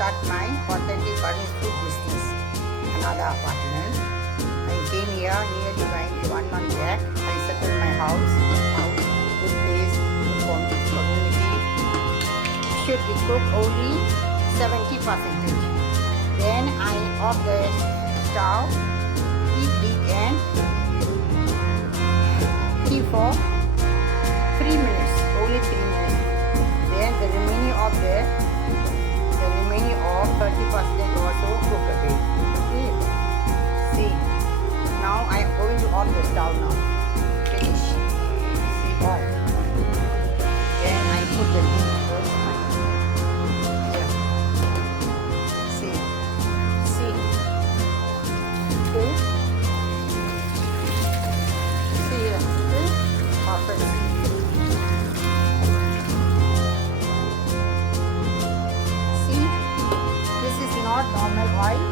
start my authentic Burmese food business. Another apartment. I came here nearly by 1 month back. I settled my house, good place, good community. Should be cooked only 70%. Then I off the stove, heat big and keep for 3 minutes, only 3 minutes. Then the remaining of 30% also cook a bit. Okay. See. Now I am going to off the stove now. Finish. See off. Then I put the meat first. Here. See. See. Okay. See here. Okay. Perfect. Not normal oil,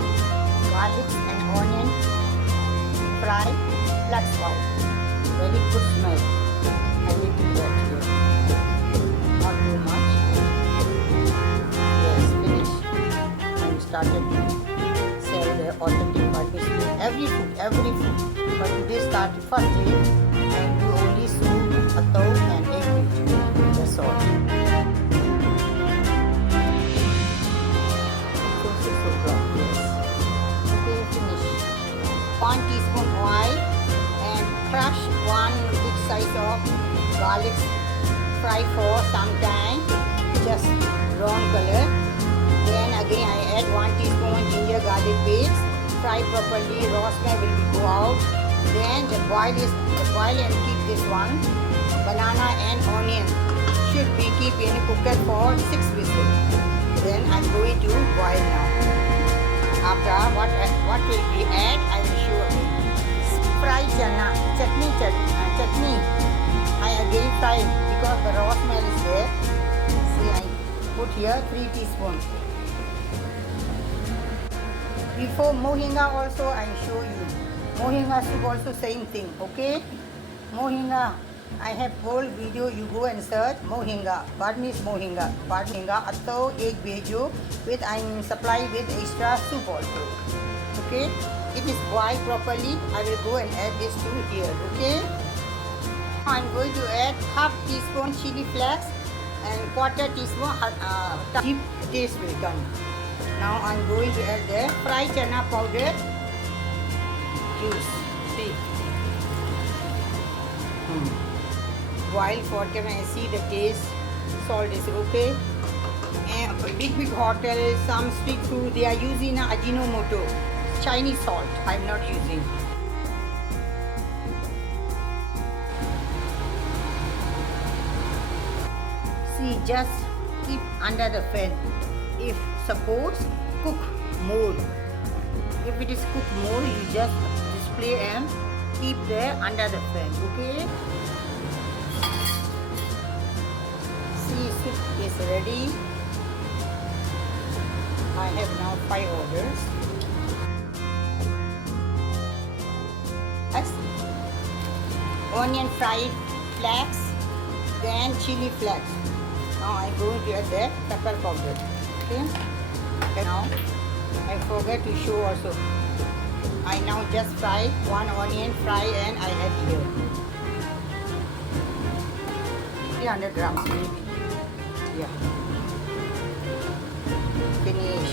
garlic and onion, fry, flakes powder. Very good smell. I need to add here. Not too much. Yes, finish. And started to sell the authentic Burmese food. Every food. But today started first day and we only soup, atho and egg. That's all. Okay, finish. 1 teaspoon oil and crush 1 big size of garlic. Fry for some time, just brown color. Then again I add 1 teaspoon ginger garlic paste. Fry properly, raw smell will go out. Then the boil and keep this one. Banana and onion should be keep in cooker for 6 whistles. Then I'm going to boil now. After what will be add, I will show you. Fried channa, chutney. I again fry because the raw smell is there. See, I put here 3 teaspoons. Before mohinga also I show you. Mohinga soup also same thing, okay? Mohinga. I have whole video, you go and search mohinga, Burmese mohinga, Atho Egg bejho with I'm supply with extra soup also. Okay, it is boiled properly. I will go and add this to here. Okay, I'm going to add half teaspoon chili flakes and quarter teaspoon deep taste will come. Now I'm going to add the fried channa powder juice. See. Boil for time I see the taste. Salt is okay. And big hotel, some street food they are using ajinomoto, Chinese salt. I'm not using. See, just keep under the fan. If suppose cook more, if it is cooked more, you just display and keep there under the fan. Okay. Soup is ready. I have now 5 orders. Yes. Onion fried flakes, then chili flakes. Now I'm going to add the pepper powder. Okay. Now I forget to show also. I now just fry 1 onion fry and I add here 300 grams. Yeah. Finish.